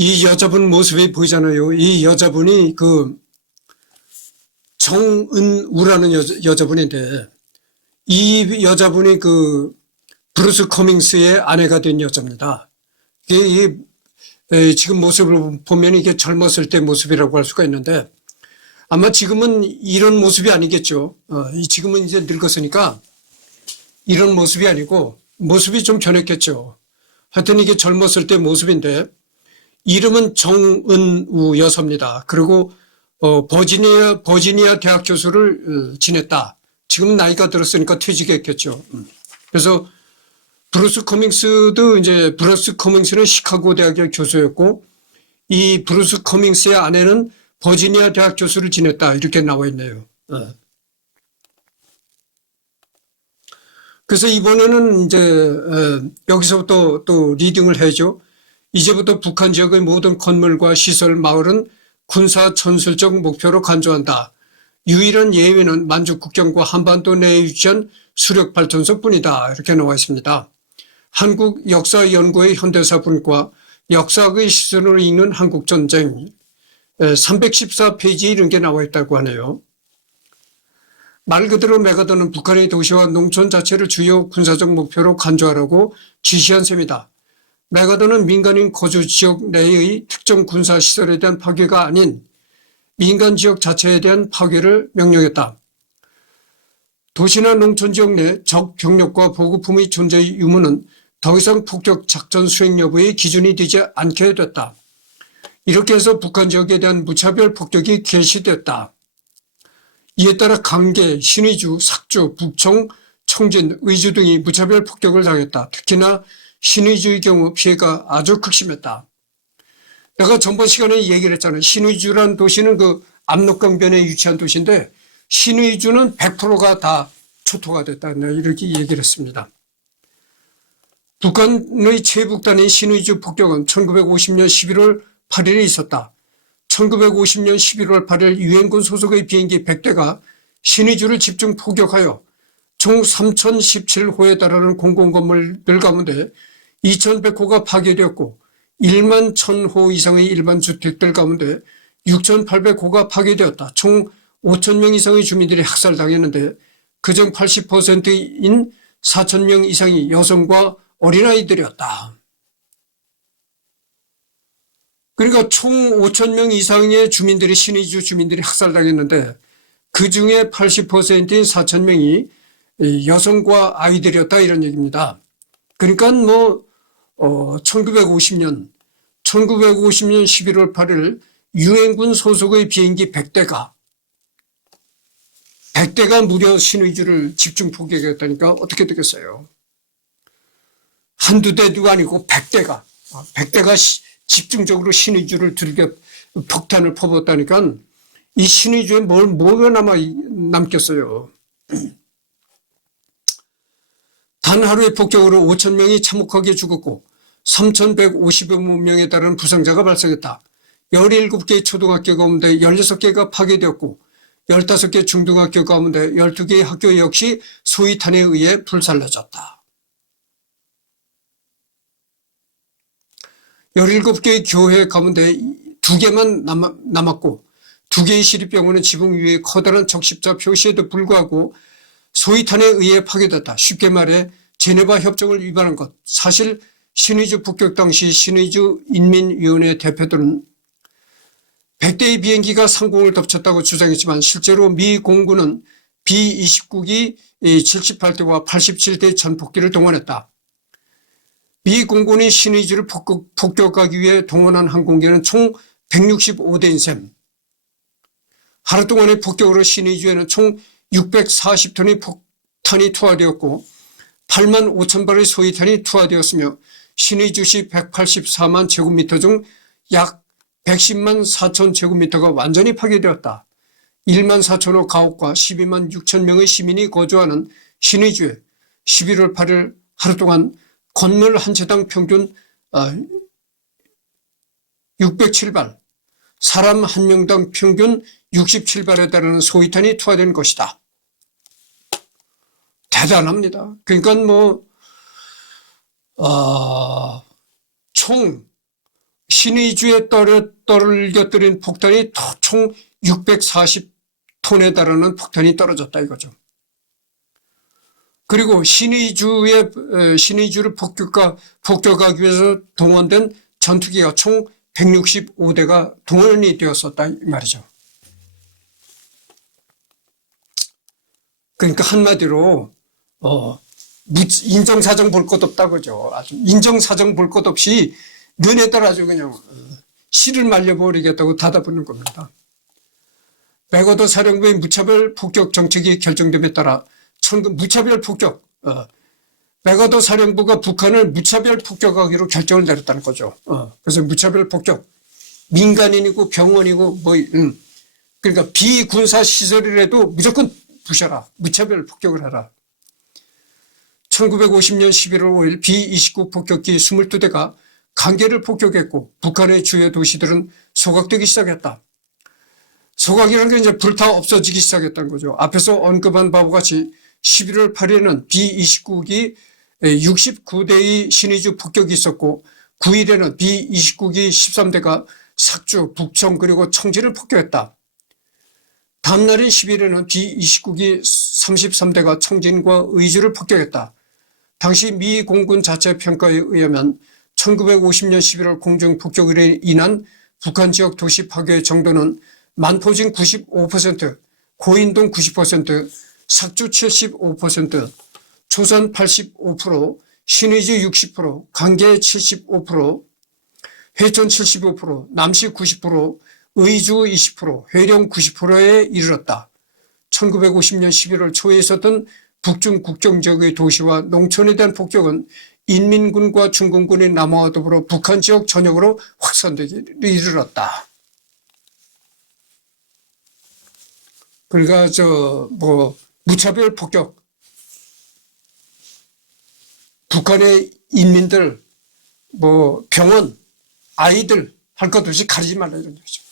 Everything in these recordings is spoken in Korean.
이 여자분 모습이 보이잖아요. 이 여자분이 그 정은우라는 여자분인데, 이 여자분이 그 브루스 커밍스의 아내가 된 여자입니다. 지금 모습을 보면 이게 젊었을 때 모습이라고 할 수가 있는데, 아마 지금은 이런 모습이 아니겠죠. 지금은 이제 늙었으니까 이런 모습이 아니고 모습이 좀 변했겠죠. 하여튼 이게 젊었을 때 모습인데, 이름은 정은우 여사입니다. 그리고 버지니아 대학 교수를 지냈다. 지금 나이가 들었으니까 퇴직했겠죠. 그래서 브루스 커밍스는 시카고 대학의 교수였고, 이 브루스 커밍스의 아내는 버지니아 대학 교수를 지냈다. 이렇게 나와 있네요. 그래서 이번에는 이제 여기서부터 또 리딩을 해죠. 이제부터 북한 지역의 모든 건물과 시설, 마을은 군사 전술적 목표로 간주한다. 유일한 예외는 만주 국경과 한반도 내에 위치한 수력발전소뿐이다. 이렇게 나와 있습니다. 한국역사연구의 현대사분과 역사학의 시선으로 읽는 한국전쟁 314페이지에 이런 게 나와 있다고 하네요. 말 그대로 메가더는 북한의 도시와 농촌 자체를 주요 군사적 목표로 간주하라고 지시한 셈이다. 메가더는 민간인 거주 지역 내의 특정 군사시설에 대한 파괴가 아닌 민간 지역 자체에 대한 파괴를 명령했다. 도시나 농촌 지역 내 적 병력과 보급품의 존재의 유무는 더 이상 폭격 작전 수행 여부의 기준이 되지 않게 됐다. 이렇게 해서 북한 지역에 대한 무차별 폭격이 개시됐다. 이에 따라 강계, 신의주, 삭주, 북청, 청진, 의주 등이 무차별 폭격을 당했다. 특히나 신의주의 경우 피해가 아주 극심했다. 내가 전번 시간에 얘기를 했잖아요. 신의주란 도시는 그 압록강변에 위치한 도시인데, 신의주는 100%가 다 초토가 됐다. 내가 이렇게 얘기를 했습니다. 북한의 최북단인 신의주 폭격은 1950년 11월 8일에 있었다. 1950년 11월 8일 유엔군 소속의 비행기 100대가 신의주를 집중 포격하여 총 3017호에 달하는 공공건물들 가운데 2100호가 파괴되었고, 1만 1000호 이상의 일반 주택들 가운데 6800호가 파괴되었다. 총 5000명 이상의 주민들이 학살당했는데 그중 80%인 4000명 이상이 여성과 어린아이들이었다. 그러니까 총 5000명 이상의 주민들이, 신의주 주민들이 학살당했는데 그중에 80%인 4000명이 여성과 아이들이었다, 이런 얘기입니다. 그러니까 1950년 11월 8일 유엔군 소속의 비행기 100대가 무려 신의주를 집중 포격했다니까 어떻게 되겠어요? 한두 대도 아니고 100대가 집중적으로 신의주를 들겨 폭탄을 퍼붓다니까 이 신의주에 뭐가 남겠어요. 단 하루의 폭격으로 5,000명이 참혹하게 죽었고 3,150여 명에 달하는 부상자가 발생했다. 17개의 초등학교 가운데 16개가 파괴되었고 15개 중등학교 가운데 12개의 학교 역시 소위탄에 의해 불살라졌다. 17개의 교회 가운데 2개만 남았고 2개의 시립병원은 지붕 위에 커다란 적십자 표시에도 불구하고 소위탄에 의해 파괴됐다. 쉽게 말해 제네바 협정을 위반한 것. 사실 신의주 폭격 당시 신의주 인민위원회 대표들은 100대의 비행기가 상공을 덮쳤다고 주장했지만 실제로 미 공군은 B-29기 78대와 87대 전폭기를 동원했다. 미 공군이 신의주를 폭격하기 위해 동원한 항공기는 총 165대인 셈. 하루 동안의 폭격으로 신의주에는 총 640톤의 폭탄이 투하되었고 8만 5천 발의 소위탄이 투하되었으며 신의주시 184만 제곱미터 중 약 110만 4천 제곱미터가 완전히 파괴되었다. 1만 4천호 가옥과 12만 6천 명의 시민이 거주하는 신의주에 11월 8일 하루 동안 건물 한 채당 평균 607발, 사람 한 명당 평균 67발에 달하는 소위탄이 투하된 것이다. 대단합니다. 그러니까 총 신의주에 떨어뜨린 폭탄이 총 640톤에 달하는 폭탄이 떨어졌다 이거죠. 그리고 신의주를 폭격하기 위해서 동원된 전투기가 총 165대가 동원이 되었었다 이 말이죠. 그러니까 한마디로 인정사정 볼 것 없다 그죠. 아주 인정사정 볼 것 없이 너네들 아주 그냥 씨를 말려버리겠다고 닫아붙는 겁니다. 백어도 사령부의 무차별 폭격 정책이 결정됨에 따라 무차별 폭격, 백어도 사령부가 북한을 무차별 폭격하기로 결정을 내렸다는 거죠. 그래서 무차별 폭격, 민간인이고 병원이고 그러니까 비군사 시설이라도 무조건 부셔라. 무차별 폭격을 하라. 1950년 11월 5일 B-29 폭격기 22대가 강계를 폭격했고 북한의 주요 도시들은 소각되기 시작했다. 소각이라는 게 이제 불타 없어지기 시작했다는 거죠. 앞에서 언급한 바와 같이 11월 8일에는 B-29기 69대의 신의주 폭격이 있었고 9일에는 B-29기 13대가 sak주, 북청 그리고 청진을 폭격했다. 다음날인 10일에는 B-29기 33대가 청진과 의주를 폭격했다. 당시 미 공군 자체 평가에 의하면 1950년 11월 공중 폭격으로 인한 북한 지역 도시 파괴 정도는 만포진 95%, 고인동 90%, sak주 75%, 조선 85%, 신의주 60%, 강계 75%, 회천 75%, 남시 90%, 의주 20%, 회령 90%에 이르렀다. 1950년 11월 초에 있었던 북중 국경지역의 도시와 농촌에 대한 폭격은 인민군과 중공군의 남하와 더불어 북한 지역 전역으로 확산되기 이르렀다. 그러니까 무차별 폭격, 북한의 인민들, 병원, 아이들 할 것 없이 가리지 말라 이런 얘기죠.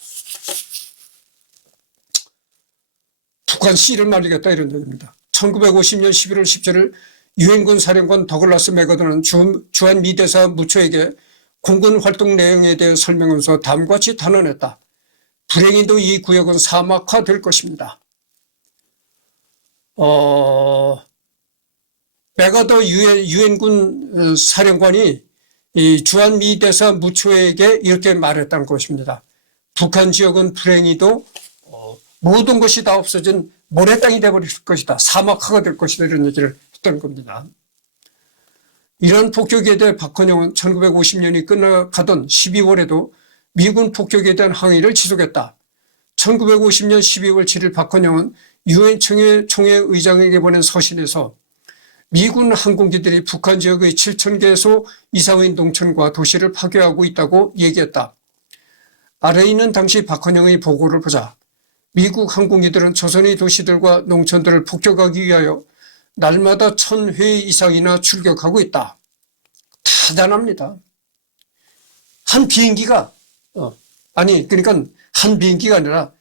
북한 씨를 말리겠다 이런 얘기입니다. 1950년 11월 17일 유엔군 사령관 더글라스 맥어던은 주한 미 대사 무초에게 공군 활동 내용에 대해 설명하면서 다음과 같이 단언했다. 불행히도 이 구역은 사막화될 것입니다. 맥어더 유엔군 사령관이 이 주한 미 대사 무초에게 이렇게 말했다는 것입니다. 북한 지역은 불행히도 모든 것이 다 없어진 모래땅이 되어버릴 것이다. 사막화가 될 것이다. 이런 얘기를 했던 겁니다. 이런 폭격에 대해 박헌영은 1950년이 끝나가던 12월에도 미군 폭격에 대한 항의를 지속했다. 1950년 12월 7일 박헌영은 유엔 총회 의장에게 보낸 서신에서 미군 항공기들이 북한 지역의 7,000개소 이상의 농촌과 도시를 파괴하고 있다고 얘기했다. 아래에 있는 당시 박헌영의 보고를 보자 미국 항공기들은 조선의 도시들과 농촌들을 폭격하기 위하여 날마다 1,000회 이상이나 출격하고 있다. 대단합니다. 한 비행기가 그러니까 한 비행기가 아니라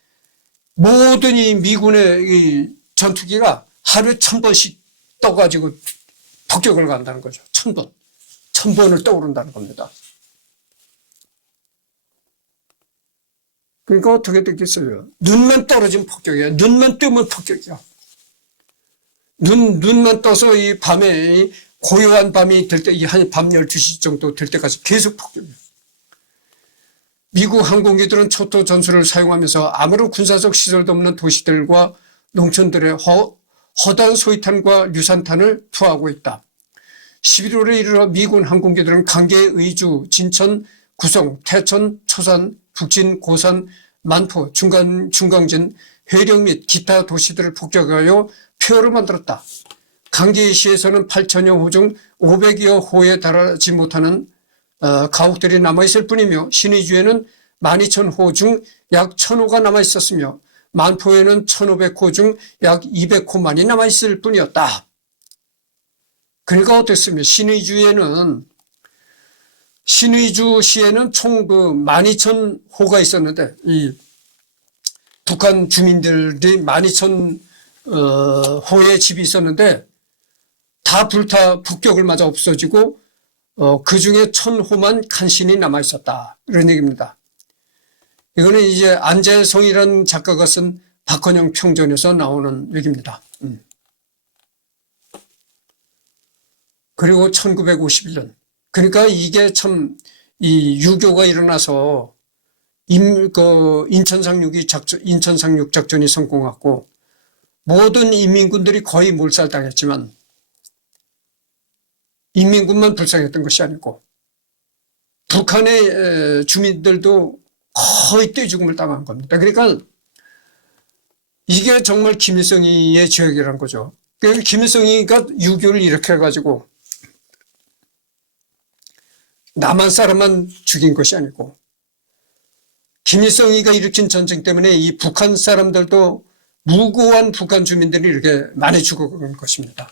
모든 이 미군의 이 전투기가 하루에 1,000번씩 떠가지고 폭격을 간다는 거죠. 1,000번. 1,000번을 떠오른다는 겁니다. 그러니까 어떻게 됐겠어요? 눈만 떨어지면 폭격이야. 눈만 뜨면 폭격이야. 눈만 떠서 이 밤에 고요한 밤이 될 때, 한 밤 12시 정도 될 때까지 계속 폭격이야. 미국 항공기들은 초토 전술을 사용하면서 아무런 군사적 시설도 없는 도시들과 농촌들의 허다한 소위탄과 유산탄을 투하하고 있다. 11월에 이르러 미군 항공기들은 강계, 의주, 진천, 구성, 태천, 초산, 북진, 고산, 만포, 중강진, 회령 및 기타 도시들을 폭격하여 폐허를 만들었다. 강계시에서는 8,000여 호 중 500여 호에 달하지 못하는 가옥들이 남아있을 뿐이며 신의주에는 12,000호 중 약 1,000호가 남아있었으며 만포에는 1,500호 중 약 200호만이 남아있을 뿐이었다. 그러니까 어땠으며 신의주시에는 총 12,000호가 있었는데 이 북한 주민들이 12,000호의 집이 있었는데 다 불타 폭격을 맞아 없어지고 그 중에 1000호만 간신히 남아있었다. 이런 얘기입니다. 이거는 이제 안재성이라는 작가가 쓴 박헌영 평전에서 나오는 얘기입니다. 그리고 1951년. 그러니까 이게 참, 이 유교가 일어나서 인천 상륙 작전이 성공했고 모든 인민군들이 거의 몰살당했지만 인민군만 불쌍했던 것이 아니고 북한의 주민들도 거의 떼죽음을 당한 겁니다. 그러니까 이게 정말 김일성이의 죄악이라는 거죠. 그러니까 김일성이가 유교를 이렇게 해가지고 남한 사람만 죽인 것이 아니고 김일성이가 일으킨 전쟁 때문에 이 북한 사람들도 무고한 북한 주민들이 이렇게 많이 죽어간 것입니다.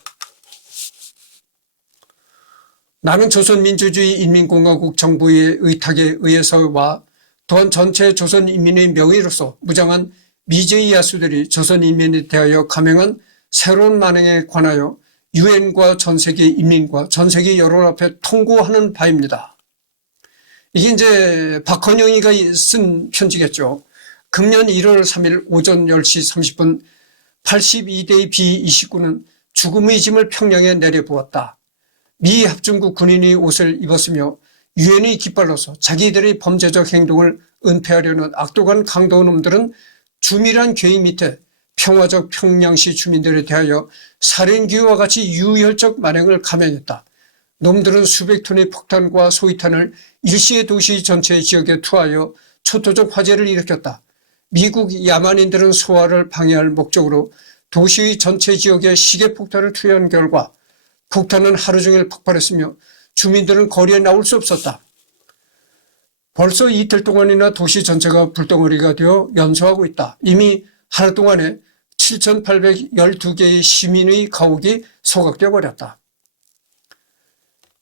나는 조선민주주의 인민공화국 정부의 의탁에 의해서와 또한 전체 조선인민의 명예로서 무장한 미제의 야수들이 조선인민에 대하여 감행한 새로운 만행에 관하여 유엔과 전세계 인민과 전세계 여론 앞에 통고하는 바입니다. 이게 이제 박헌영이가 쓴 편지겠죠. 금년 1월 3일 오전 10시 30분 82대 B-29는 죽음의 짐을 평양에 내려보았다. 미 합중국 군인이 옷을 입었으며 유엔의 깃발로서 자기들의 범죄적 행동을 은폐하려는 악독한 강도놈들은 주밀한 계획 밑에 평화적 평양시 주민들에 대하여 살인귀와 같이 유혈적 만행을 감행했다. 놈들은 수백 톤의 폭탄과 소위탄을 일시에 도시 전체 지역에 투하하여 초토적 화재를 일으켰다. 미국 야만인들은 소화를 방해할 목적으로 도시의 전체 지역에 시계폭탄을 투여한 결과 폭탄은 하루 종일 폭발했으며 주민들은 거리에 나올 수 없었다. 벌써 이틀 동안이나 도시 전체가 불덩어리가 되어 연소하고 있다. 이미 하루 동안에 7,812개의 시민의 가옥이 소각되어 버렸다.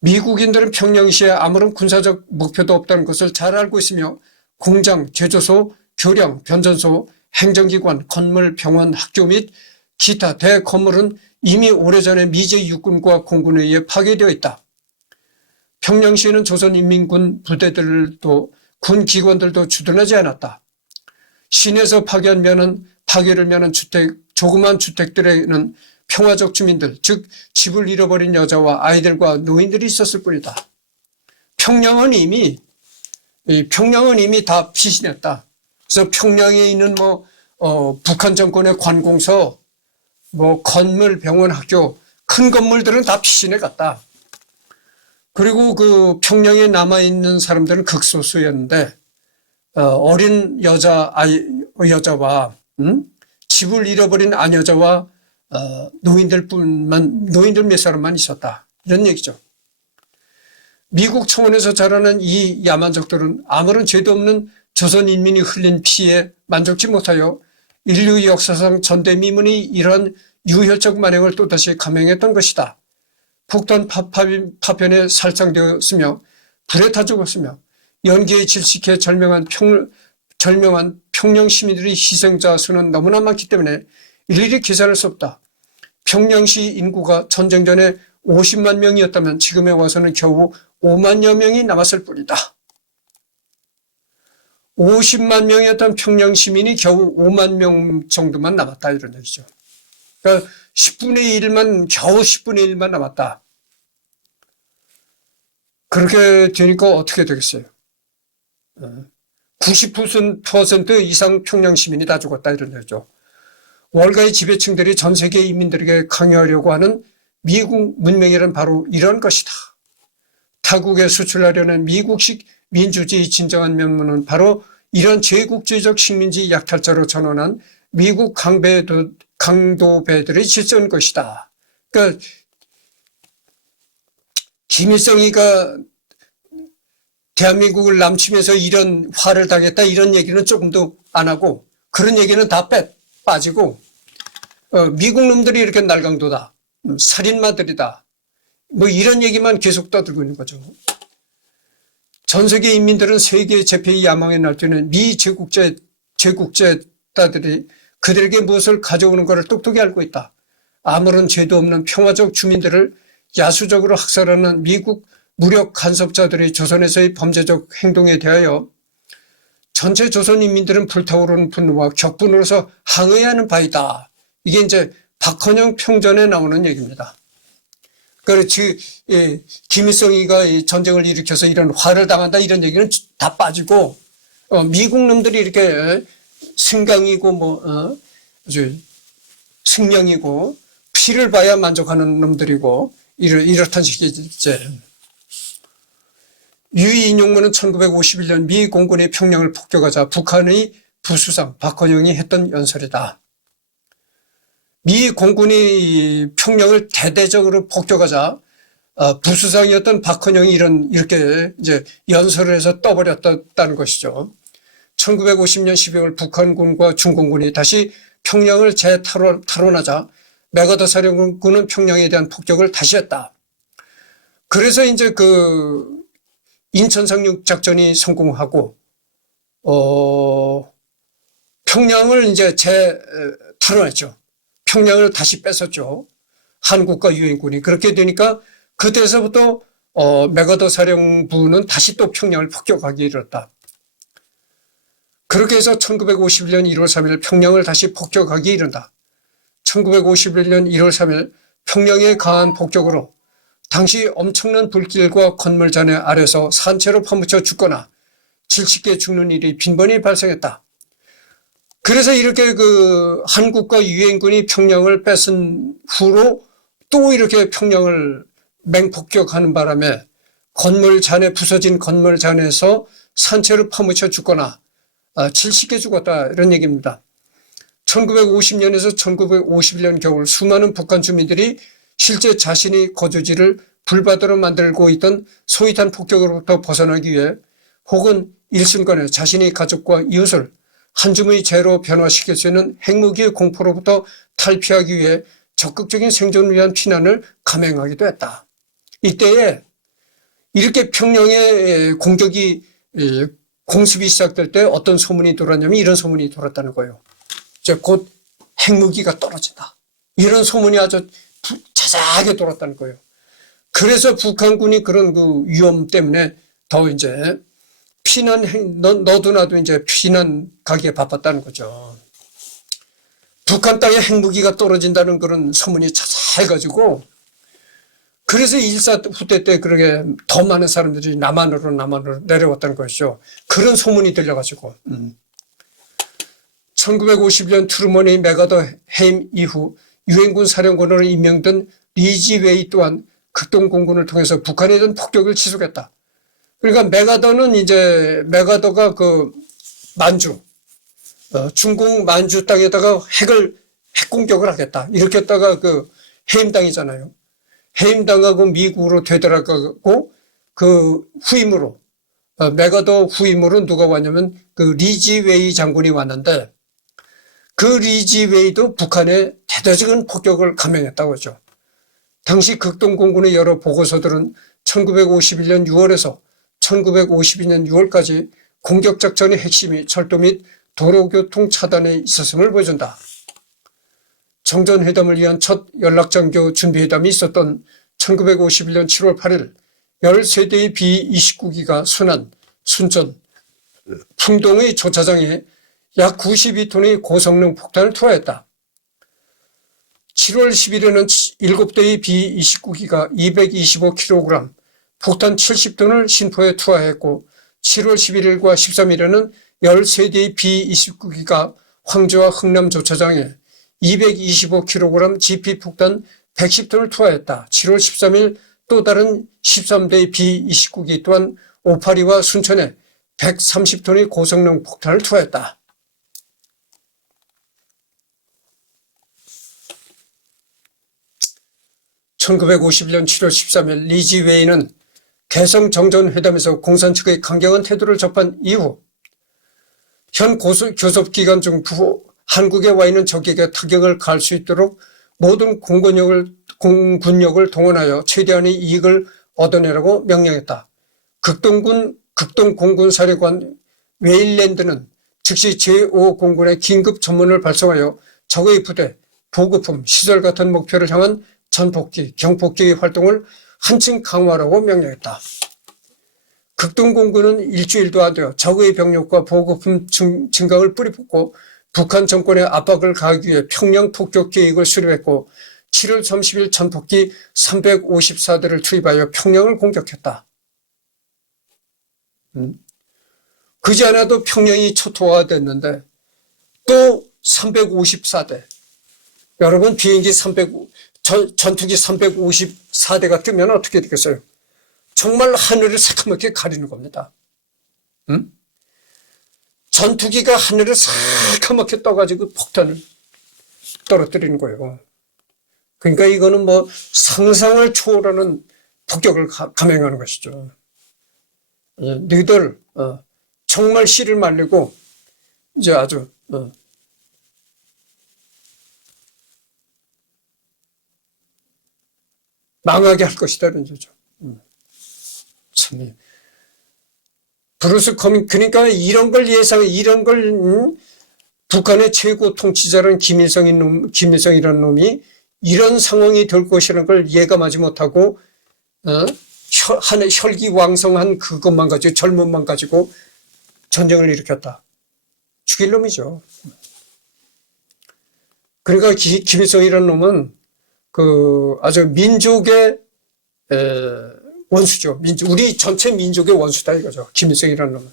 미국인들은 평양시에 아무런 군사적 목표도 없다는 것을 잘 알고 있으며 공장, 제조소, 교량, 변전소, 행정기관, 건물, 병원, 학교 및 기타 대건물은 이미 오래전에 미제 육군과 공군에 의해 파괴되어 있다. 평양시에는 조선인민군 부대들도 군 기관들도 주둔하지 않았다. 시내에서 파괴를 면한 조그만 주택들에는 평화적 주민들, 즉 집을 잃어버린 여자와 아이들과 노인들이 있었을 뿐이다. 평양은 이미 다 피신했다. 그래서 평양에 있는 북한 정권의 관공서, 건물, 병원, 학교, 큰 건물들은 다 피신해 갔다. 그리고 그 평양에 남아있는 사람들은 극소수였는데, 어린 여자와, 집을 잃어버린 아녀자와, 노인들 몇 사람만 있었다. 이런 얘기죠. 미국 청원에서 자라는 이 야만족들은 아무런 죄도 없는 조선 인민이 흘린 피에 만족지 못하여 인류 역사상 전대미문이 이러한 유혈적 만행을 또다시 감행했던 것이다. 폭탄 파편에 살상되었으며 불에 타 죽었으며 연기에 질식해 절명한 평양 시민들의 희생자 수는 너무나 많기 때문에 일일이 계산할 수 없다. 평양시 인구가 전쟁 전에 50만 명이었다면 지금에 와서는 겨우 5만여 명이 남았을 뿐이다. 50만 명이었던 평양 시민이 겨우 5만 명 정도만 남았다 이런 얘기죠. 그러니까 겨우 10분의 1만 남았다. 그렇게 되니까 어떻게 되겠어요? 90% 이상 평양 시민이 다 죽었다 이런 얘기죠. 월가의 지배층들이 전 세계 인민들에게 강요하려고 하는 미국 문명이란 바로 이런 것이다. 타국에 수출하려는 미국식 민주주의 진정한 면모는 바로 이런 제국주의적 식민지 약탈자로 전환한 미국 강도배들의 질서인 것이다. 그러니까 김일성이가 대한민국을 남침해서 이런 화를 당했다 이런 얘기는 조금도 안 하고 그런 얘기는 다 빠지고 미국 놈들이 이렇게 날강도다. 살인마들이다. 이런 얘기만 계속 떠들고 있는 거죠. 전 세계 인민들은 세계 재패의 야망에 날뛰는 미 제국제다들이 그들에게 무엇을 가져오는 것을 똑똑히 알고 있다. 아무런 죄도 없는 평화적 주민들을 야수적으로 학살하는 미국 무력 간섭자들이 조선에서의 범죄적 행동에 대하여 전체 조선 인민들은 불타오르는 분노와 격분으로서 항의하는 바이다. 이게 이제 박헌영 평전에 나오는 얘기입니다. 그렇지, 김일성이가 전쟁을 일으켜서 이런 화를 당한다 이런 얘기는 다 빠지고, 미국 놈들이 이렇게 승강이고 아주 승명이고 피를 봐야 만족하는 놈들이고 이렇다는 식이지. 유이 인용문은 1951년 미 공군이 평양을 폭격하자 북한의 부수상 박헌영이 했던 연설이다. 미 공군이 평양을 대대적으로 폭격하자 부수상이었던 박헌영이 이렇게 이제 연설을 해서 떠버렸다는 것이죠. 1950년 12월 북한군과 중공군이 다시 평양을 재탈원하자 맥아더 사령군은 평양에 대한 폭격을 다시 했다. 그래서 이제 인천 상륙 작전이 성공하고 평양을 이제 재탈원했죠. 평양을 다시 뺏었죠. 한국과 유엔군이. 그렇게 되니까 그때서부터 맥아더 사령부는 다시 또 평양을 폭격하기 이뤘다. 그렇게 해서 1951년 1월 3일 평양을 다시 폭격하기 이른다. 1951년 1월 3일 평양의 강한 폭격으로 당시 엄청난 불길과 건물잔해 아래서 산채로 파묻혀 죽거나 70개 죽는 일이 빈번히 발생했다. 그래서 이렇게 한국과 유엔군이 평양을 뺏은 후로 또 이렇게 평양을 맹폭격하는 바람에 부서진 건물잔에서 산채로 파묻혀 죽거나 70개 죽었다 이런 얘기입니다. 1950년에서 1951년 겨울 수많은 북한 주민들이 실제 자신이 거주지를 불바다로 만들고 있던 소위탄 폭격으로부터 벗어나기 위해 혹은 일순간에 자신의 가족과 이웃을 한 줌의 재로 변화시킬 수 있는 핵무기의 공포로부터 탈피하기 위해 적극적인 생존을 위한 피난을 감행하기도 했다. 이때에 이렇게 평양의 공습이 시작될 때 어떤 소문이 돌았냐면 이런 소문이 돌았다는 거예요. 이제 곧 핵무기가 떨어진다. 이런 소문이 아주 자자하게 돌았다는 거예요. 그래서 북한군이 그런 위험 때문에 더 이제 너도 나도 이제 피난 가기에 바빴다는 거죠. 북한 땅에 핵무기가 떨어진다는 그런 소문이 자자해가지고 그래서 일사후퇴 때 그렇게 더 많은 사람들이 남한으로 내려왔다는 것이죠. 그런 소문이 들려가지고. 1950년 트루먼의 맥아더 해임 이후 유엔군 사령관으로 임명된 리지웨이 또한 극동공군을 통해서 북한에 대한 폭격을 지속했다. 그러니까 맥아더가 중공 만주 땅에다가 핵 공격을 하겠다. 이렇게 했다가 해임당이잖아요. 해임당하고 미국으로 되돌아가고 후임으로 맥아더 후임으로 누가 왔냐면 리지웨이 장군이 왔는데 그 리지웨이도 북한에 대대적인 폭격을 감행했다고 하죠. 당시 극동공군의 여러 보고서들은 1951년 6월에서 1952년 6월까지 공격작전의 핵심이 철도 및 도로교통 차단에 있었음을 보여준다. 정전회담을 위한 첫 연락장교 준비회담이 있었던 1951년 7월 8일 13대의 B-29기가 순안, 순천, 풍동의 조차장에 약 92톤의 고성능 폭탄을 투하했다. 7월 10일에는 7대의 B-29기가 225kg, 폭탄 70톤을 신포에 투하했고 7월 11일과 13일에는 13대의 B-29기가 황제와 흥남 조차장에 225kg GP폭탄 110톤을 투하했다. 7월 13일 또 다른 13대의 B-29기 또한 오파리와 순천에 130톤의 고성능 폭탄을 투하했다. (1951년 7월 13일) 리지웨이는 개성정전회담에서 공산 측의 강경한 태도를 접한 이후 현 교섭기간 중 한국에 와 있는 적에게 타격을 가할 수 있도록 모든 공군력을 동원하여 최대한의 이익을 얻어내라고 명령했다. 극동공군 사령관 웨일랜드는 즉시 제5공군의 긴급 전문을 발송하여 적의 부대, 보급품, 시설 같은 목표를 향한 전폭기, 경폭기의 활동을 한층 강화하라고 명령했다. 극동공군은 일주일도 안 돼요. 적의 병력과 보급품 증강을 뿌리붓고 북한 정권의 압박을 가하기 위해 평양 폭격 계획을 수립했고 7월 30일 전폭기 354대를 투입하여 평양을 공격했다. 그지 않아도 평양이 초토화가 됐는데 또 354대. 여러분 비행기 전투기 354대가 뜨면 어떻게 되겠어요? 정말 하늘을 새카맣게 가리는 겁니다. 전투기가 하늘을 새카맣게 떠가지고 폭탄을 떨어뜨리는 거예요. 그러니까 이거는 뭐 상상을 초월하는 폭격을 감행하는 것이죠. 너희들 정말 씨를 말리고 이제 아주 망하게 할 것이다 이런 거죠. 참 브루스 커밍 그러니까 이런 걸 이런 걸 북한의 최고 통치자는 김일성이라는 놈이 이런 상황이 될 것이라는 걸 예감하지 못하고 혈기왕성한 그것만 가지고 젊음만 가지고 전쟁을 일으켰다. 죽일 놈이죠. 그러니까 김일성이라는 놈은 그 아주 민족의 원수죠. 우리 전체 민족의 원수다 이거죠. 김일성이라는 놈은.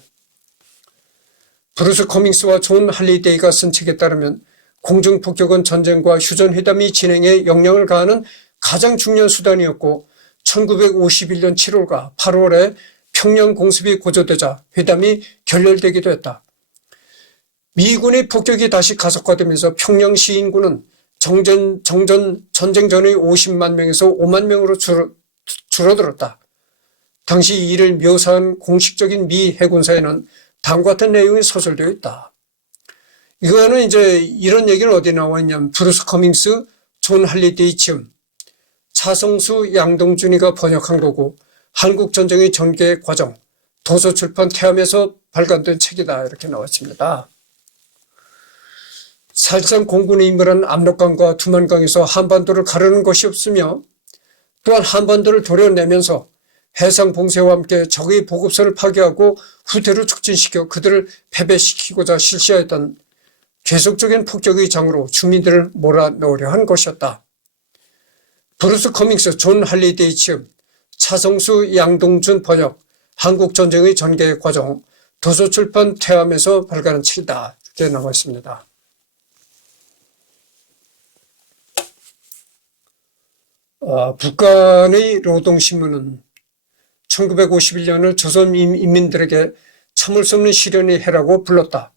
브루스 커밍스와 존 할리데이가 쓴 책에 따르면 공중폭격은 전쟁과 휴전회담이 진행에 영향을 가하는 가장 중요한 수단이었고 1951년 7월과 8월에 평양 공습이 고조되자 회담이 결렬되기도 했다. 미군의 폭격이 다시 가속화되면서 평양 시인군은 전쟁 전의 50만 명에서 5만 명으로 줄어들었다. 당시 이를 묘사한 공식적인 미 해군사에는 다음과 같은 내용이 서술되어 있다. 이거는 이제 이런 얘기는 어디 나와 있냐면 브루스 커밍스, 존 할리데이 즈음, 차성수, 양동준이가 번역한 거고 한국전쟁의 전개 과정, 도서출판 태암에서 발간된 책이다 이렇게 나왔습니다. 사실상 공군이 임무한 압록강과 두만강에서 한반도를 가르는 것이 없으며 또한 한반도를 도려내면서 해상 봉쇄와 함께 적의 보급선을 파괴하고 후퇴로 촉진시켜 그들을 패배시키고자 실시하였던 계속적인 폭격의 장으로 주민들을 몰아넣으려 한 것이었다. 브루스 커밍스, 존 할리데이 즈음, 차성수, 양동준 번역, 한국전쟁의 전개 과정, 도서출판 태암에서 발간한 책이다. 이렇게 나와 있습니다. 북한의 노동신문은 1951년을 조선 인민들에게 참을 수 없는 시련의 해라고 불렀다.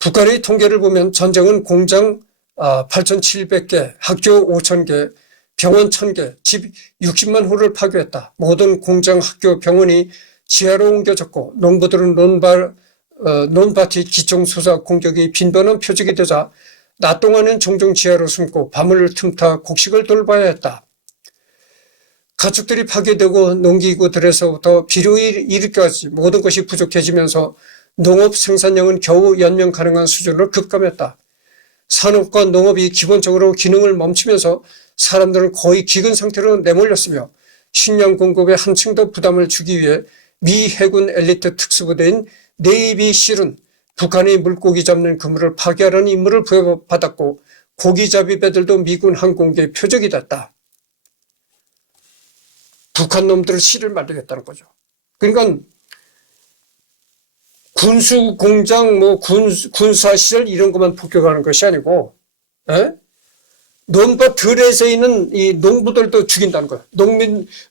북한의 통계를 보면 전쟁은 공장 8,700개, 학교 5,000개, 병원 1,000개, 집 60만 호를 파괴했다. 모든 공장, 학교, 병원이 지하로 옮겨졌고 농부들은 논밭이 기총수사 공격이 빈번한 표적이 되자 낮 동안은 종종 지하로 숨고 밤을 틈타 곡식을 돌봐야 했다. 가축들이 파괴되고 농기구들에서부터 비료를 일으켜까지 모든 것이 부족해지면서 농업 생산량은 겨우 연명 가능한 수준으로 급감했다. 산업과 농업이 기본적으로 기능을 멈추면서 사람들은 거의 기근 상태로 내몰렸으며 식량 공급에 한층 더 부담을 주기 위해 미 해군 엘리트 특수부대인 네이비 실은 북한의 물고기 잡는 그물을 파괴하라는 임무를 부여받았고 고기잡이 배들도 미군 항공기의 표적이 됐다. 북한 놈들을 씨를 말리겠다는 거죠. 그러니까 군수공장, 군사시설 이런 것만 폭격하는 것이 아니고 논밭 들에서 있는 이 농부들도 죽인다는 거예요.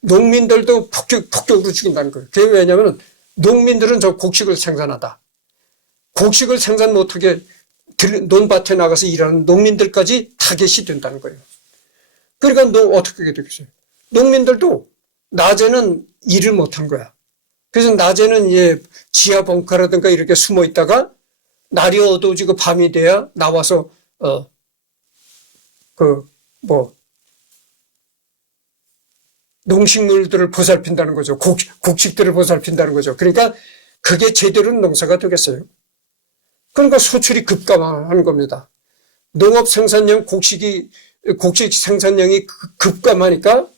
농민들도 폭격으로 죽인다는 거예요. 그게 왜냐하면 농민들은 저 곡식을 생산하다. 곡식을 생산 못하게 논밭에 나가서 일하는 농민들까지 타겟이 된다는 거예요. 그러니까 어떻게 되겠어요? 농민들도 낮에는 일을 못한 거야. 그래서 낮에는 지하 벙커라든가 이렇게 숨어 있다가 날이 어두워지고 밤이 돼야 나와서 농식물들을 보살핀다는 거죠. 곡식들을 보살핀다는 거죠. 그러니까 그게 제대로 농사가 되겠어요. 그러니까 소출이 급감한 겁니다. 농업 생산량 곡식 생산량이 급감하니까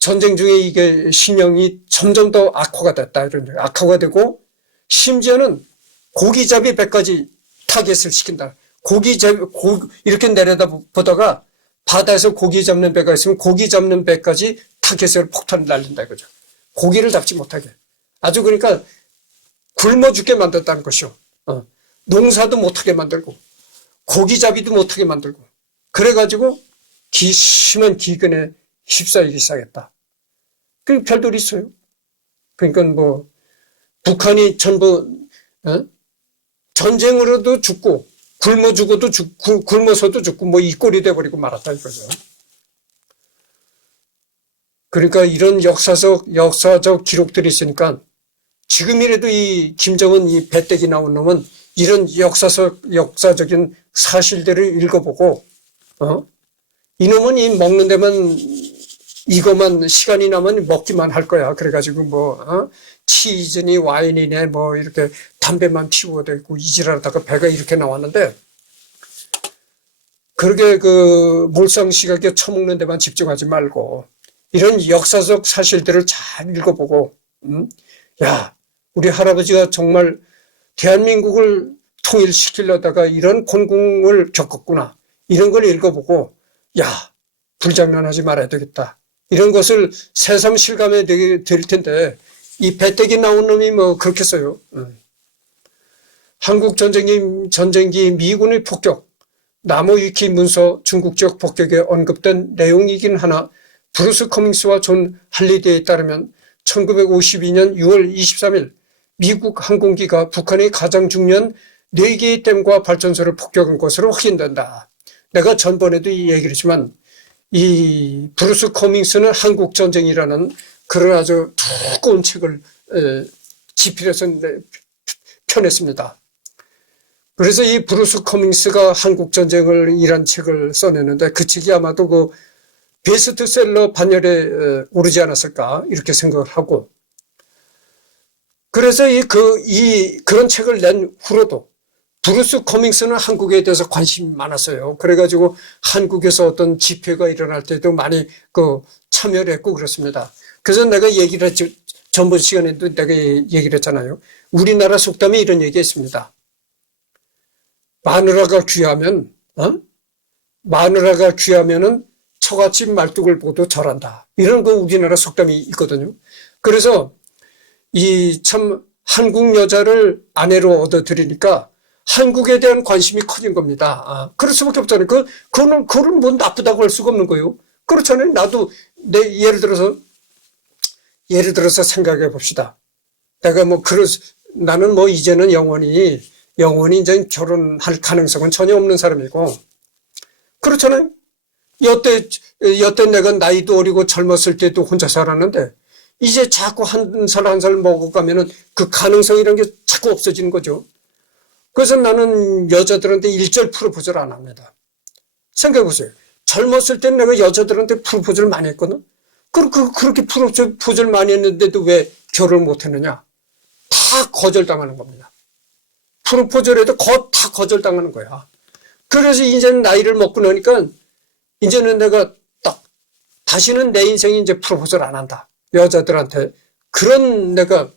전쟁 중에 이게 신형이 점점 더 악화가 됐다. 이런 악화가 되고 심지어는 고기잡이 배까지 타겟을 시킨다. 이렇게 내려다보다가 바다에서 고기 잡는 배가 있으면 고기 잡는 배까지 타겟으로 폭탄을 날린다 이거죠. 고기를 잡지 못하게. 아주 그러니까 굶어 죽게 만들었다는 것이요. 농사도 못하게 만들고 고기잡이도 못하게 만들고 그래가지고 심한 기근에 휩싸이기 시작했다. 그 별들이 있어요. 그러니까 뭐 북한이 전부 전쟁으로도 죽고 굶어 죽어도 죽고 굶어서도 죽고 뭐 이 꼴이 돼버리고 말았다 이거죠. 그러니까 이런 역사적 기록들이 있으니까 지금이라도 이 김정은 이 배때기 나온 놈은 이런 역사적인 사실들을 읽어보고 이놈은 이 먹는 데만 이것만 시간이 나면 먹기만 할 거야. 그래가지고 뭐 치즈니 와인이네 뭐 이렇게 담배만 피우고 되고 이질하다가 배가 이렇게 나왔는데 그렇게 그 몰상식하게 처먹는 데만 집중하지 말고 이런 역사적 사실들을 잘 읽어보고 야 우리 할아버지가 정말 대한민국을 통일시키려다가 이런 곤궁을 겪었구나. 이런 걸 읽어보고 야 불장난하지 말아야 되겠다. 이런 것을 새삼 실감해 될 텐데 이 배때기 나온 놈이 뭐 그렇겠어요. 한국 전쟁기 미군의 폭격, 나무위키 문서 중국 지역 폭격에 언급된 내용이긴 하나 브루스 커밍스와 존 할리데이에 따르면 1952년 6월 23일 미국 항공기가 북한의 가장 중요한 4개의 댐과 발전소를 폭격한 것으로 확인된다. 내가 전번에도 이 얘기를 했지만 이 브루스 커밍스는 한국전쟁이라는 그런 아주 두꺼운 책을 집필해서 펴냈습니다. 그래서 이 브루스 커밍스가 한국전쟁을 이란 책을 써냈는데 그 책이 아마도 그 베스트셀러 반열에 오르지 않았을까 이렇게 생각을 하고 그래서 그런 책을 낸 후로도 브루스 커밍스는 한국에 대해서 관심이 많았어요. 그래가지고 한국에서 어떤 집회가 일어날 때도 많이 참여를 했고 그렇습니다. 그래서 내가 얘기를 했죠. 전번 시간에도 내가 얘기를 했잖아요. 우리나라 속담에 이런 얘기 했습니다. 마누라가 귀하면은 처갓집 말뚝을 보도 절한다. 이런 거 우리나라 속담이 있거든요. 그래서 참 한국 여자를 아내로 얻어들이니까 한국에 대한 관심이 커진 겁니다. 그럴 수밖에 없잖아요. 그거는 뭐 나쁘다고 할 수가 없는 거예요. 그렇잖아요. 나도 예를 들어서 생각해 봅시다. 내가 나는 이제는 영원히 이제 결혼할 가능성은 전혀 없는 사람이고 그렇잖아요. 여태 내가 나이도 어리고 젊었을 때도 혼자 살았는데 이제 자꾸 한 살 한 살 먹어가면은 그 가능성이라는 게 자꾸 없어지는 거죠. 그래서 나는 여자들한테 일절 프로포즈를 안 합니다. 생각해 보세요. 젊었을 때는 내가 여자들한테 프로포즈를 많이 했거든. 그렇게 프로포즈를 많이 했는데도 왜 결혼을 못 했느냐? 다 거절당하는 겁니다. 프로포즈를 해도 다 거절당하는 거야. 그래서 이제는 나이를 먹고 나니까 이제는 내가 다시는 내 인생에 이제 프로포즈를 안 한다. 여자들한테. 내가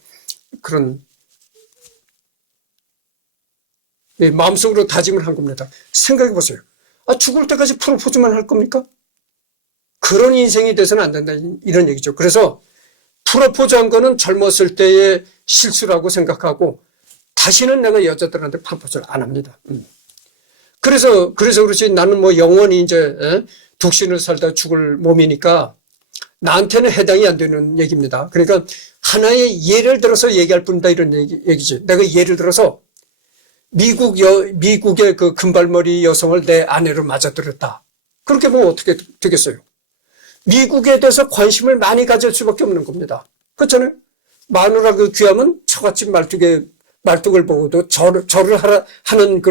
마음속으로 다짐을 한 겁니다. 생각해 보세요. 죽을 때까지 프로포즈만 할 겁니까? 그런 인생이 돼서는 안 된다. 이런 얘기죠. 그래서 프로포즈 한 거는 젊었을 때의 실수라고 생각하고 다시는 내가 여자들한테 프로포즈를 안 합니다. 그래서 그렇지 나는 영원히 이제 독신을 살다 죽을 몸이니까 나한테는 해당이 안 되는 얘기입니다. 그러니까 하나의 예를 들어서 얘기할 뿐이다 이런 얘기지. 내가 예를 들어서 미국의 그 금발머리 여성을 내 아내로 맞아들였다. 그렇게 보면 어떻게 되겠어요? 미국에 대해서 관심을 많이 가질 수밖에 없는 겁니다. 그렇잖아요? 마누라 귀하면 처갓집 말뚝을 보고도 절을 한다는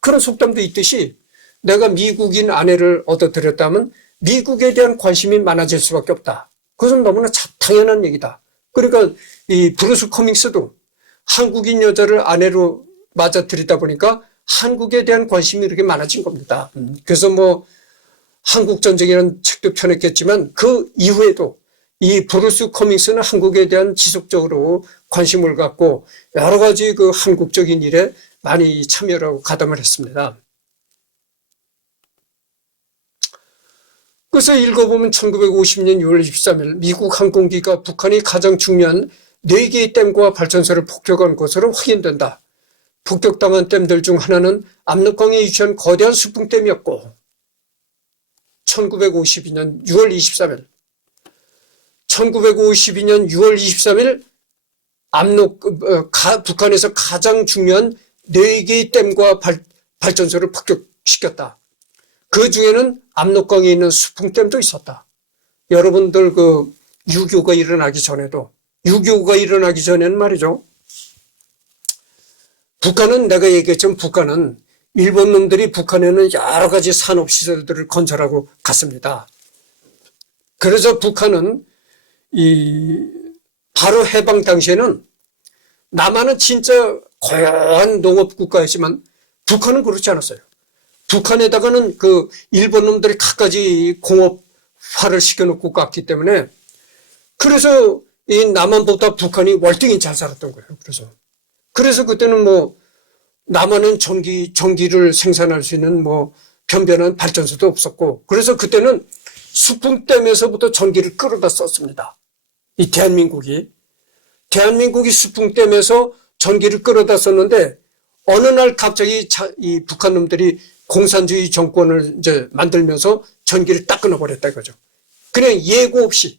그런 속담도 있듯이 내가 미국인 아내를 얻어들였다면 미국에 대한 관심이 많아질 수밖에 없다. 그것은 너무나 당연한 얘기다. 그러니까 이 브루스 커밍스도 한국인 여자를 아내로 맞아들이다 보니까 한국에 대한 관심이 이렇게 많아진 겁니다. 그래서 한국전쟁이라는 책도 펴냈겠지만 그 이후에도 이 브루스 커밍스는 한국에 대한 지속적으로 관심을 갖고 여러 가지 그 한국적인 일에 많이 참여를 하고 가담을 했습니다. 그래서 읽어보면 1950년 6월 23일 미국 항공기가 북한이 가장 중요한 4개의 댐과 발전소를 폭격한 것으로 확인된다. 폭격당한 댐들 중 하나는 압록강에 위치한 거대한 수풍댐이었고 1952년 6월 23일 1952년 6월 23일 북한에서 가장 중요한 4개의 댐과 발전소를 폭격시켰다. 그 중에는 압록강에 있는 수풍댐도 있었다. 여러분들 그 6.25가 일어나기 전에도 6.25가 일어나기 전에는 말이죠. 북한은 내가 얘기했지만 북한은 일본 놈들이 북한에는 여러 가지 산업시설들을 건설하고 갔습니다. 그래서 북한은 바로 해방 당시에는 남한은 진짜 고요한 농업국가였지만 북한은 그렇지 않았어요. 북한에다가는 그 일본 놈들이 갖가지 공업화를 시켜놓고 갔기 때문에 그래서 이 남한보다 북한이 월등히 잘 살았던 거예요. 그래서 그때는 뭐 남한은 전기를 생산할 수 있는 뭐 변변한 발전소도 없었고 그래서 그때는 수풍댐에서부터 전기를 끌어다 썼습니다. 이 대한민국이 수풍댐에서 전기를 끌어다 썼는데 어느 날 갑자기 이 북한 놈들이 공산주의 정권을 이제 만들면서 전기를 딱 끊어버렸다 이거죠. 그냥 예고 없이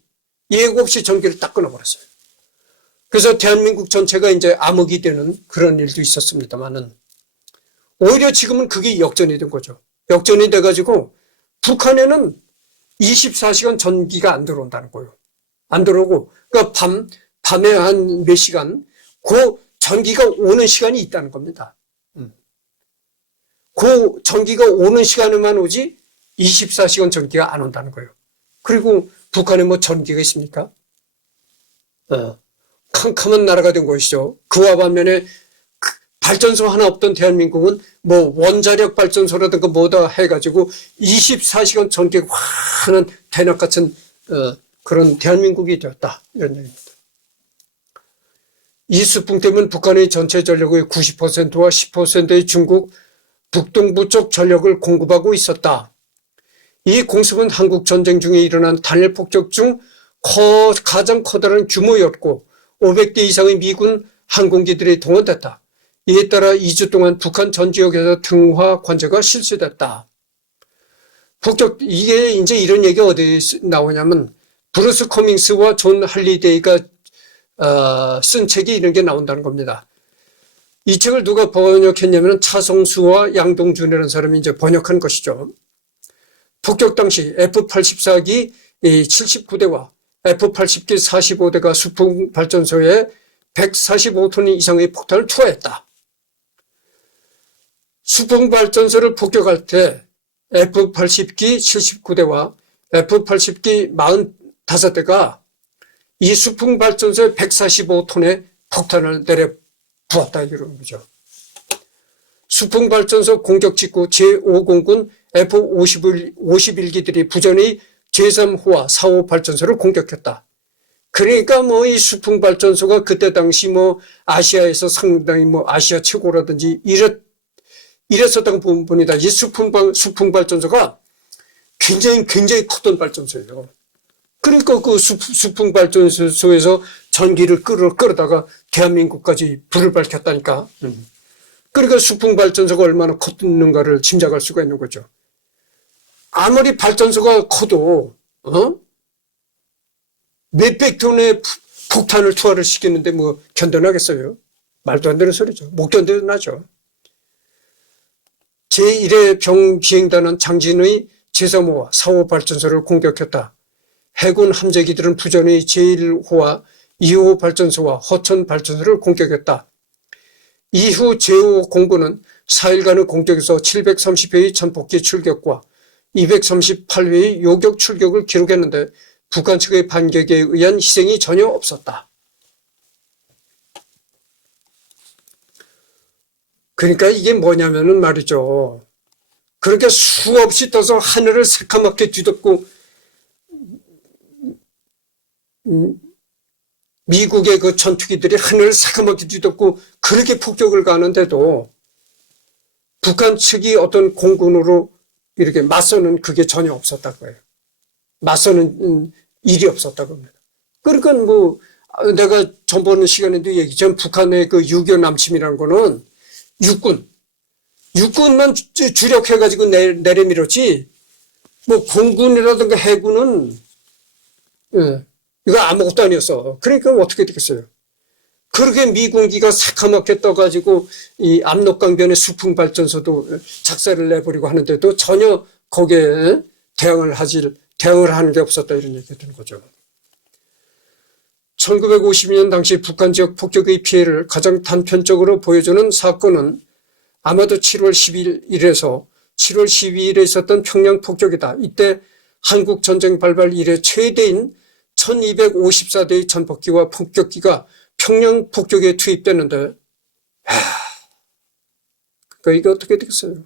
전기를 딱 끊어버렸어요. 그래서 대한민국 전체가 이제 암흑이 되는 그런 일도 있었습니다만은 오히려 지금은 그게 역전이 된 거죠. 역전이 돼가지고 북한에는 24시간 전기가 안 들어온다는 거예요. 안 들어오고 그러니까 밤에 한 몇 시간 그 전기가 오는 시간이 있다는 겁니다. 그 전기가 오는 시간에만 오지 24시간 전기가 안 온다는 거예요. 그리고 북한에 뭐 전기가 있습니까? 캄캄한 나라가 된 것이죠. 그와 반면에 발전소 하나 없던 대한민국은 뭐 원자력 발전소라든가 뭐다 해가지고 24시간 전기가 환한 대낮 같은 그런 대한민국이 되었다. 이런 얘기입니다. 이 수풍댐은 북한의 전체 전력의 90%와 10%의 중국 북동부 쪽 전력을 공급하고 있었다. 이 공습은 한국 전쟁 중에 일어난 단일 폭격 중 가장 커다란 규모였고 500대 이상의 미군 항공기들이 동원됐다. 이에 따라 2주 동안 북한 전 지역에서 등화 관제가 실시됐다. 이게 이제 이런 얘기가 어디 나오냐면 브루스 커밍스와 존 할리데이가 쓴 책이 이런 게 나온다는 겁니다. 이 책을 누가 번역했냐면 차성수와 양동준이라는 사람이 이제 번역한 것이죠. 폭격 당시 F-84기 79대와 F-80기 45대가 수풍 발전소에 145톤 이상의 폭탄을 투하했다. 수풍 발전소를 폭격할 때 F-80기 79대와 F-80기 45대가 이 수풍 발전소에 145톤의 폭탄을 내려 부었다 이런 거죠. 수풍 발전소 공격 직후 제5공군 F-51기들이 부전의 제3호와 4호 발전소를 공격했다. 그러니까 뭐 이 수풍 발전소가 그때 당시 뭐 아시아에서 상당히 뭐 아시아 최고라든지 이랬었던 부분이다. 이 수풍 발전소가 굉장히 컸던 발전소예요. 그러니까 그 수풍 발전소에서 전기를 끌어다가 대한민국까지 불을 밝혔다니까. 그러니까 수풍 발전소가 얼마나 컸는가를 짐작할 수가 있는 거죠. 아무리 발전소가 커도 몇백 톤의 폭탄을 투하를 시키는데 뭐 견뎌나겠어요? 말도 안 되는 소리죠. 못 견뎌나죠. 제1회 병비행단은 장진의 제3호와 4호 발전소를 공격했다. 해군 함재기들은 부전의 제1호와 2호 발전소와 허천 발전소를 공격했다. 이후 제5 공군은 4일간의 공격에서 730회의 전폭기 출격과 238회의 요격 출격을 기록했는데 북한 측의 반격에 의한 희생이 전혀 없었다. 그러니까 이게 뭐냐면은 말이죠. 그렇게 수없이 떠서 하늘을 새카맣게 뒤덮고 미국의 그 전투기들이 하늘을 새카맣게 뒤덮고 그렇게 폭격을 가는데도 북한 측이 어떤 공군으로 이렇게 맞서는 그게 전혀 없었다고 거예요. 맞서는 일이 없었다고 합니다. 그러니까 뭐 내가 전번 시간에도 얘기했지만 북한의 그 유교 남침이라는 거는 육군만 주력해가지고 내려밀었지 뭐 공군이라든가 해군은 이거 아무것도 아니었어. 그러니까 어떻게 되겠어요? 그렇게 미군기가 새카맣게 떠가지고 이 압록강변의 수풍 발전소도 작사를 내버리고 하는데도 전혀 거기에 대응을 하는 게 없었다 이런 얘기가 되는 거죠. 1952년 당시 북한 지역 폭격의 피해를 가장 단편적으로 보여주는 사건은 아마도 7월 11일에서 7월 12일에 있었던 평양 폭격이다. 이때 한국 전쟁 발발 이래 최대인 1254대의 전폭기와 폭격기가 평양 폭격에 투입됐는데, 그러니까 이게 어떻게 되겠어요?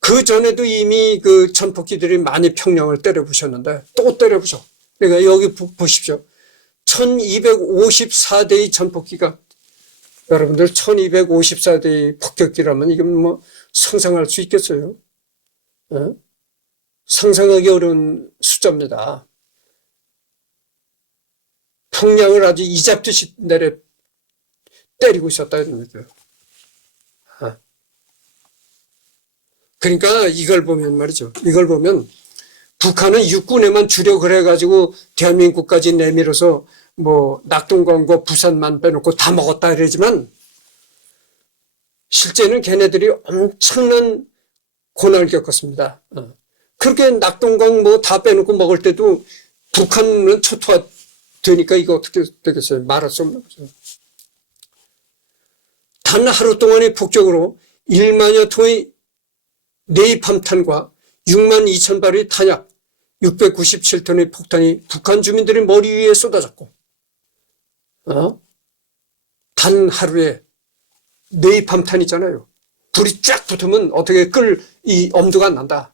그 전에도 이미 그 전폭기들이 많이 평양을 때려부셨는데 또 때려부셔. 그러니까 여기 보십시오. 1254대의 전폭기가, 여러분들 1254대의 폭격기라면 이건 뭐 상상할 수 있겠어요? 상상하기 어려운 숫자입니다. 평양을 아주 이잡듯이 내려 때리고 있었다 이런 거죠. 그러니까 이걸 보면 말이죠. 이걸 보면 북한은 육군에만 주력을 해가지고 대한민국까지 내밀어서 뭐 낙동강과 부산만 빼놓고 다 먹었다 이러지만 실제는 걔네들이 엄청난 고난을 겪었습니다. 그렇게 낙동강 뭐 다 빼놓고 먹을 때도 북한은 초토화 되니까 이거 어떻게 되겠어요? 말할 수 없는 거죠. 단 하루 동안의 폭격으로 1만여 통의 네이팜탄과 6만 2천 발의 탄약, 697톤의 폭탄이 북한 주민들의 머리 위에 쏟아졌고, 단 하루에 네이팜탄이잖아요. 불이 쫙 붙으면 어떻게 이 엄두가 안 난다.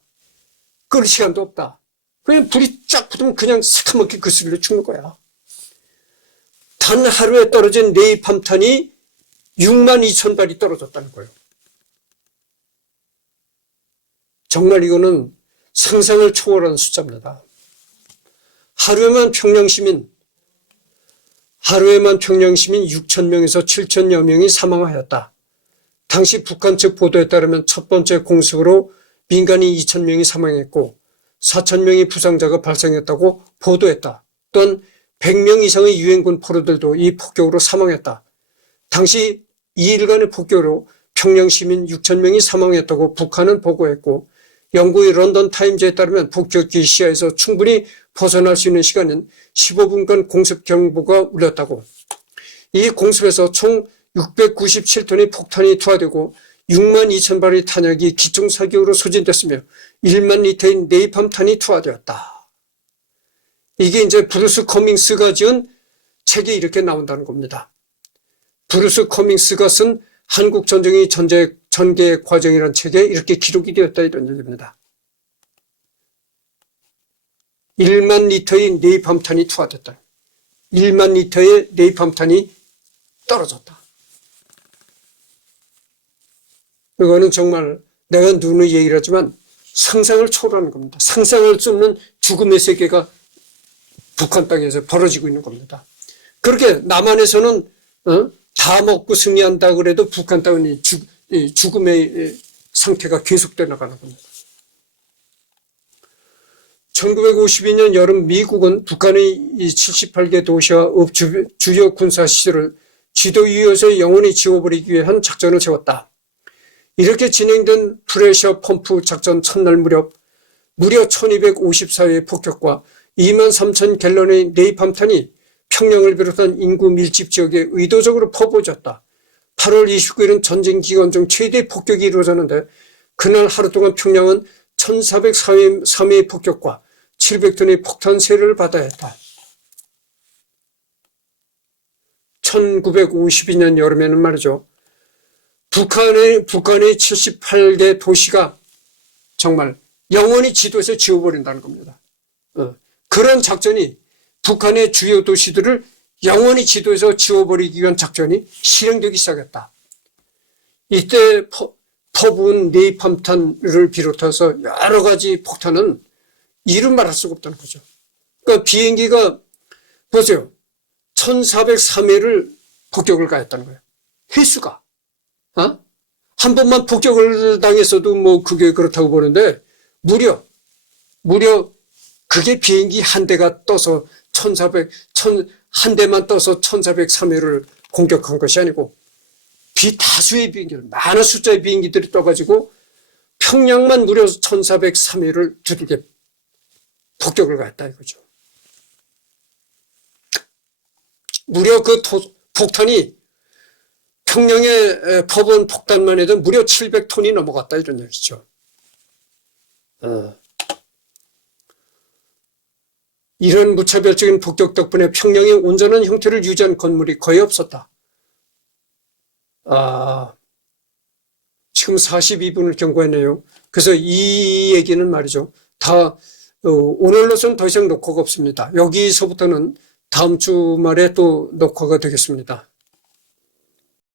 끌 시간도 없다. 그냥 불이 쫙 붙으면 그냥 새카맣게 그 소리로 죽는 거야. 단 하루에 떨어진 네이팜탄이 6만 2천 발이 떨어졌다는 거예요. 정말 이거는 상상을 초월한 숫자입니다. 하루에만 평양 시민 6천 명에서 7천여 명이 사망하였다. 당시 북한 측 보도에 따르면 첫 번째 공습으로 민간인 2천 명이 사망했고 4천 명의 부상자가 발생했다고 보도했다. 또한 100명 이상의 유엔군 포로들도 이 폭격으로 사망했다. 당시 2일간의 폭격으로 평양 시민 6천 명이 사망했다고 북한은 보고했고 영국의 런던 타임즈에 따르면 폭격기 시야에서 충분히 벗어날 수 있는 시간은 15분간 공습 경보가 울렸다고. 이 공습에서 총 697톤의 폭탄이 투하되고 6만 2천 발의 탄약이 기총사격으로 소진됐으며 1만 리터의 네이팜탄이 투하되었다. 이게 이제 브루스 커밍스가 지은 책이 이렇게 나온다는 겁니다. 브루스 커밍스가 쓴 한국 전쟁의 전개 과정이라는 책에 이렇게 기록이 되었다 이런 얘기입니다. 1만 리터의 네이팜탄이 투하됐다. 1만 리터의 네이팜탄이 떨어졌다. 이거는 정말 내가 누누이 얘기를 하지만 상상을 초월하는 겁니다. 상상할 수 없는 죽음의 세계가 북한 땅에서 벌어지고 있는 겁니다. 그렇게 남한에서는 다 먹고 승리한다 그래도 북한 땅은 죽음의 상태가 계속돼 나가는 겁니다. 1952년 여름 미국은 북한의 78개 도시와 읍 주요 군사시설을 지도위에서 영원히 지워버리기 위한 작전을 세웠다. 이렇게 진행된 프레셔 펌프 작전 첫날 무려 1254회의 폭격과 2만 3천 갤런의 네이팜탄이 평양을 비롯한 인구 밀집 지역에 의도적으로 퍼부어졌다. 8월 29일은 전쟁 기간 중 최대 폭격이 이루어졌는데 그날 하루 동안 평양은 1403회의 폭격과 700톤의 폭탄 세례를 받아야 했다. 1952년 여름에는 말이죠. 북한의 78개 도시가 정말 영원히 지도에서 지워버린다는 겁니다. 그런 작전이 북한의 주요 도시들을 영원히 지도에서 지워버리기 위한 작전이 실행되기 시작했다. 이때 퍼부은 네이팜탄을 비롯해서 여러 가지 폭탄은 이루 말할 수가 없다는 거죠. 그러니까 비행기가 보세요. 1403회를 폭격을 가했다는 거예요. 횟수가. 한 번만 폭격을 당했어도 뭐 그게 그렇다고 보는데 무려 그게 비행기 한 대가 떠서 한 대만 떠서 1403회를 공격한 것이 아니고 다수의 비행기들, 많은 숫자의 비행기들이 떠가지고 평양만 무려 1403회를 두들겨 폭격을 가했다 이거죠. 무려 그 폭탄이 평양에 퍼부은 폭탄만 해도 무려 700톤이 넘어갔다 이런 얘기죠. 이런 무차별적인 폭격 덕분에 평양의 온전한 형태를 유지한 건물이 거의 없었다. 지금 42분을 경고했네요. 그래서 이 얘기는 말이죠. 다 오늘로선 더 이상 녹화가 없습니다. 여기서부터는 다음 주말에 또 녹화가 되겠습니다.